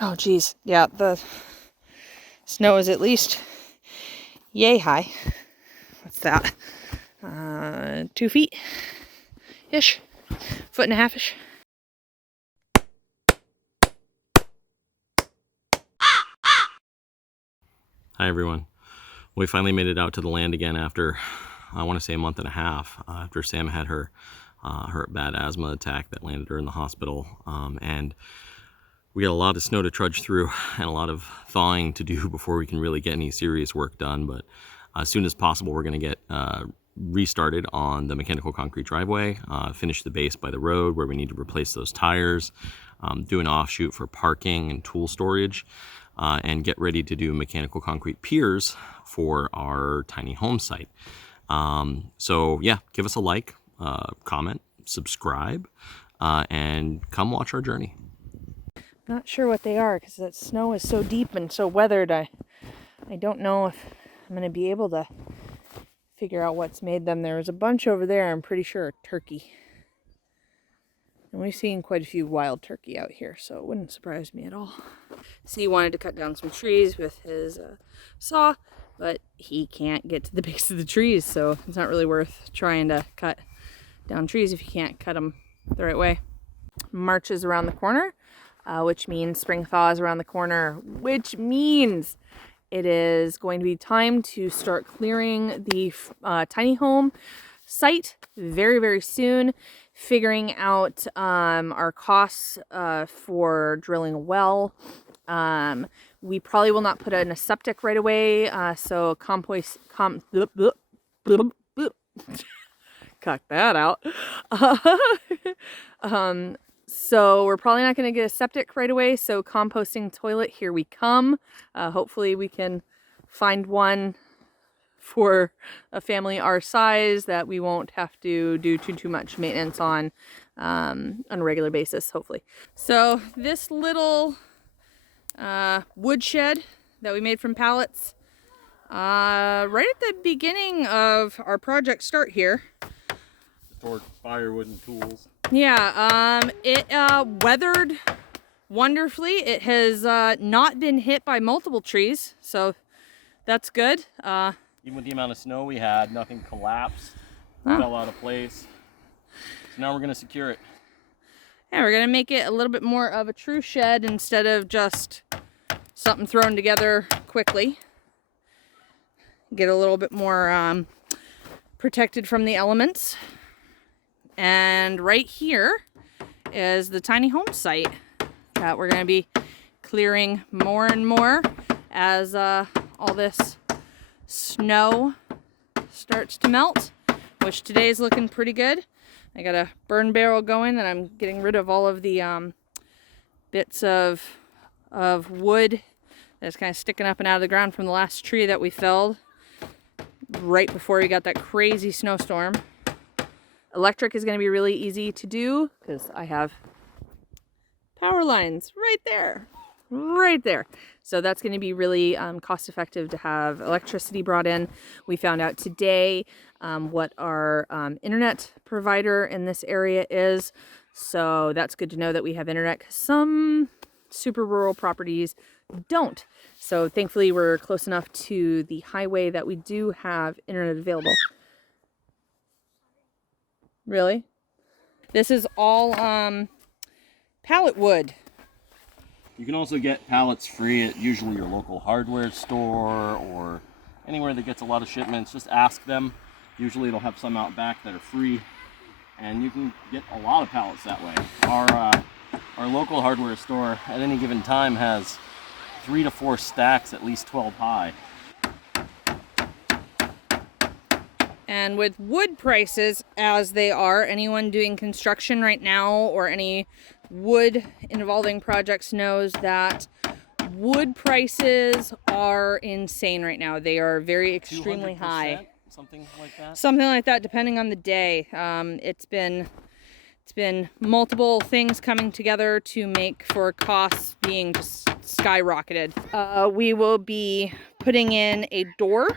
Oh geez, yeah, the snow is at least yay high. What's that? 2 feet ish, foot and a half ish. Hi everyone. We finally made it out to the land again after, I want to say, a month and a half after Sam had her bad asthma attack that landed her in the hospital. And we got a lot of snow to trudge through and a lot of thawing to do before we can really get any serious work done. But as soon as possible, we're going to get restarted on the mechanical concrete driveway, finish the base by the road where we need to replace those tires, do an offshoot for parking and tool storage, and get ready to do mechanical concrete piers for our tiny home site. So yeah, give us a like, comment, subscribe, and come watch our journey. Not sure what they are because that snow is so deep and so weathered. I don't know if I'm going to be able to figure out what's made them. There's a bunch over there, I'm pretty sure, turkey. And we've seen quite a few wild turkey out here, so it wouldn't surprise me at all. So he wanted to cut down some trees with his saw, but he can't get to the base of the trees, so it's not really worth trying to cut down trees if you can't cut them the right way. March is around the corner, which means spring thaw is around the corner, which means it is going to be time to start clearing the tiny home site very, very soon, figuring out our costs for drilling a well. We probably will not put in a septic right away, so cut that out. So we're probably not going to get a septic right away, so composting toilet, here we come. Hopefully we can find one for a family our size that we won't have to do too much maintenance on a regular basis, hopefully. So this little wood shed that we made from pallets, right at the beginning of our project start here. Stored firewood and tools. Yeah, it weathered wonderfully. It has not been hit by multiple trees, so that's good. Even with the amount of snow we had, nothing collapsed, fell out of place. So now we're going to secure it. Yeah, we're going to make it a little bit more of a true shed instead of just something thrown together quickly. Get a little bit more protected from the elements. And right here is the tiny home site that we're going to be clearing more and more as all this snow starts to melt, which today is looking pretty good. I got a burn barrel going and I'm getting rid of all of the bits of wood that's kind of sticking up and out of the ground from the last tree that we felled right before we got that crazy snowstorm. Electric is going to be really easy to do because I have power lines right there. So that's going to be really cost effective to have electricity brought in. We found out today what our internet provider in this area is. So that's good to know that we have internet, 'cause some super rural properties don't. So thankfully we're close enough to the highway that we do have internet available. Really? This is all pallet wood. You can also get pallets free at usually your local hardware store or anywhere that gets a lot of shipments. Just ask them. Usually they'll have some out back that are free, and you can get a lot of pallets that way. Our local hardware store at any given time has 3 to 4 stacks, at least 12 high. And with wood prices as they are, anyone doing construction right now or any wood involving projects knows that wood prices are insane right now. They are very extremely high. Something like that? Something like that, depending on the day. It's been multiple things coming together to make for costs being just skyrocketed. We will be putting in a door,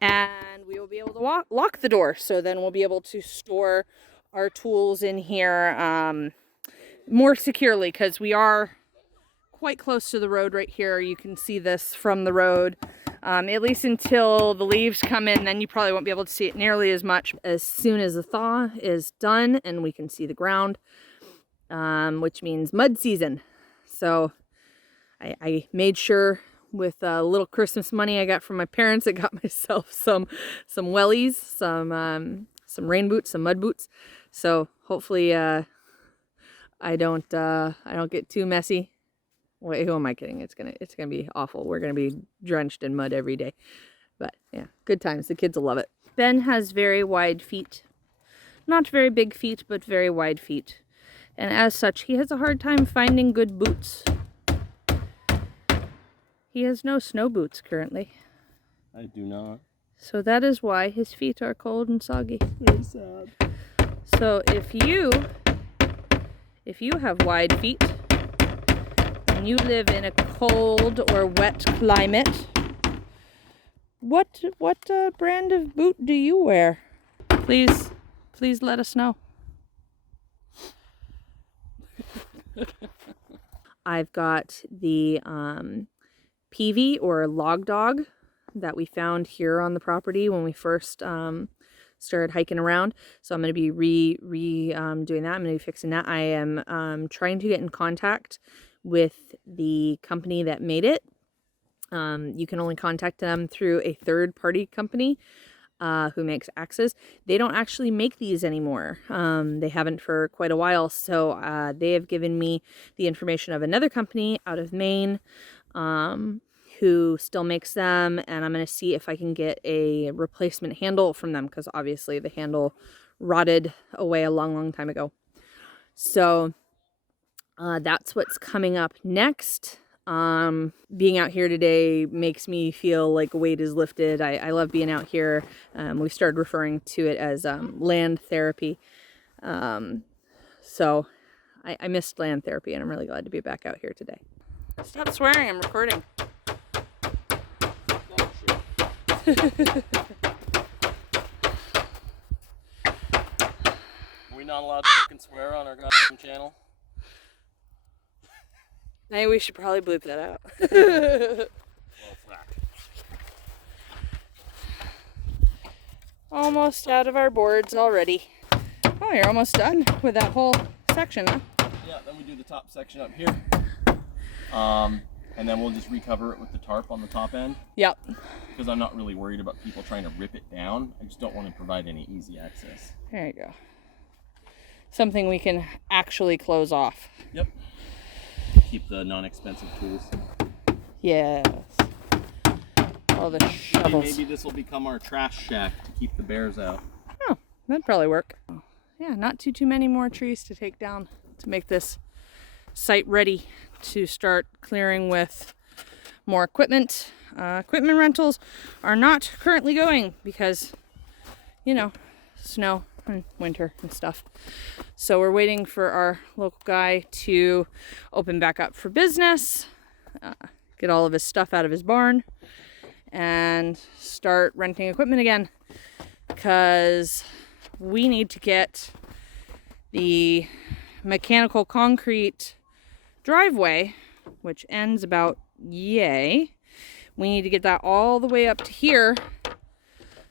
and we will be able to lock the door, so then we'll be able to store our tools in here more securely, because we are quite close to the road right here. You can see this from the road. At least until the leaves come in, then you probably won't be able to see it nearly as much. As soon as the thaw is done and we can see the ground, which means mud season. So I made sure with a little Christmas money I got from my parents, I got myself some wellies, some rain boots, some mud boots. So hopefully I don't get too messy. Wait, who am I kidding? It's gonna be awful. We're gonna be drenched in mud every day. But yeah, good times. The kids will love it. Ben has very wide feet. Not very big feet, but very wide feet. And as such, he has a hard time finding good boots. He has no snow boots currently. I do not. So that is why his feet are cold and soggy. Very sad. So if you have wide feet and you live in a cold or wet climate, what brand of boot do you wear? Please let us know. I've got the peavy or log dog that we found here on the property when we first started hiking around. So I'm going to be doing that. I'm going to be fixing that. I am trying to get in contact with the company that made it. You can only contact them through a third-party company who makes axes. They don't actually make these anymore. They haven't for quite a while. So they have given me the information of another company out of Maine who still makes them, and I'm going to see if I can get a replacement handle from them, because obviously the handle rotted away a long time ago. So that's what's coming up next. Being out here today makes me feel like a weight is lifted. I love being out here. We started referring to it as land therapy. So I missed land therapy, and I'm really glad to be back out here today. Stop swearing, I'm recording. Are we not allowed to fucking swear on our goddamn channel? Maybe we should probably bleep that out. Well, fuck. Almost out of our boards already. Oh, you're almost done with that whole section, huh? Yeah, then we do the top section up here. And then we'll just recover it with the tarp on the top end. Yep. Because I'm not really worried about people trying to rip it down. I just don't want to provide any easy access. There you go. Something we can actually close off. Yep. Keep the non-expensive tools. Yes. All the shovels. Maybe this will become our trash shack to keep the bears out. Oh, that'd probably work. Yeah, not too many more trees to take down to make this site ready to start clearing with more equipment. Equipment rentals are not currently going because, you know, snow and winter and stuff. So we're waiting for our local guy to open back up for business, get all of his stuff out of his barn, and start renting equipment again, because we need to get the mechanical concrete driveway, which ends about yay. We need to get that all the way up to here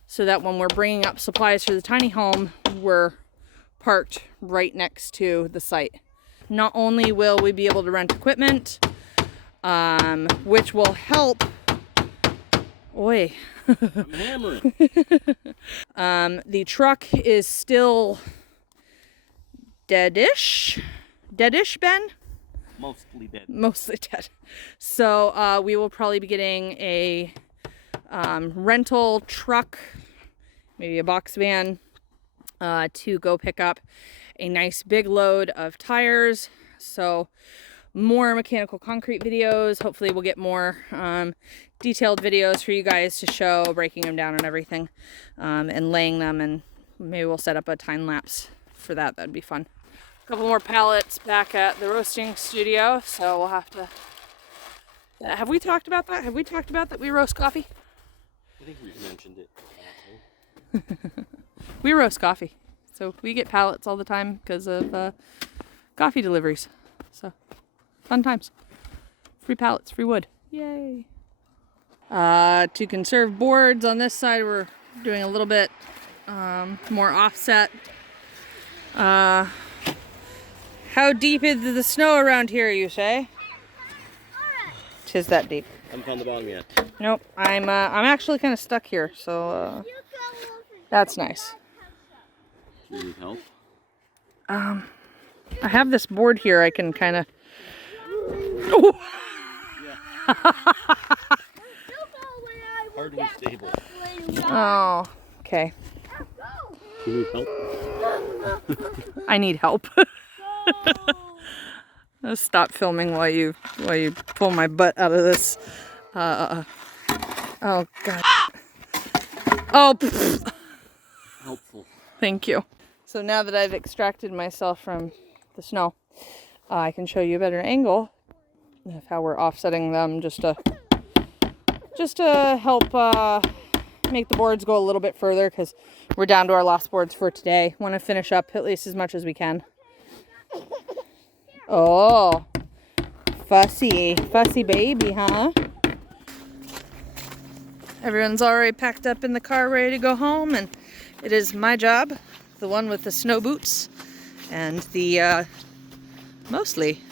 so that when we're bringing up supplies for the tiny home, we're parked right next to the site. Not only will we be able to rent equipment, which will help. Oi. I'm hammering. The truck is still deadish, Ben? Mostly dead. Mostly dead. So we will probably be getting a rental truck, maybe a box van, to go pick up a nice big load of tires. So more mechanical concrete videos. Hopefully we'll get more detailed videos for you guys to show, breaking them down and everything, and laying them, and maybe we'll set up a time lapse for that. That'd be fun. A couple more pallets back at the roasting studio, so we'll have to... have we talked about that? Have we talked about that we roast coffee? I think we mentioned it. We roast coffee. So we get pallets all the time because of coffee deliveries. So, fun times. Free pallets, free wood. Yay. To conserve boards on this side, we're doing a little bit more offset. How deep is the snow around here, you say? 'Tis that deep. I haven't found the bottom yet. Nope, I'm actually kind of stuck here, so that's nice. Do you need help? I have this board here. I can kind of. Oh. Hardly stable. Oh, okay. Do you need help? I need help. I'll stop filming while you pull my butt out of this. Oh God. Oh. Pfft. Helpful. Thank you. So now that I've extracted myself from the snow, I can show you a better angle of how we're offsetting them, just to help make the boards go a little bit further, because we're down to our last boards for today. Want to finish up at least as much as we can. Oh, fussy baby, huh? Everyone's already packed up in the car, ready to go home, and it is my job, the one with the snow boots and the mostly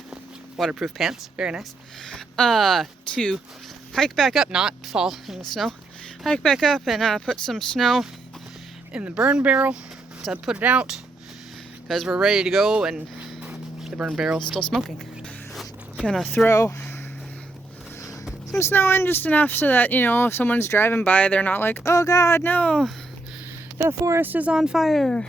waterproof pants, very nice, to hike back up, not fall in the snow, hike back up and put some snow in the burn barrel to put it out, because we're ready to go and the burn barrel's still smoking. Gonna throw some snow in just enough so that, you know, if someone's driving by, they're not like, oh God, no, the forest is on fire.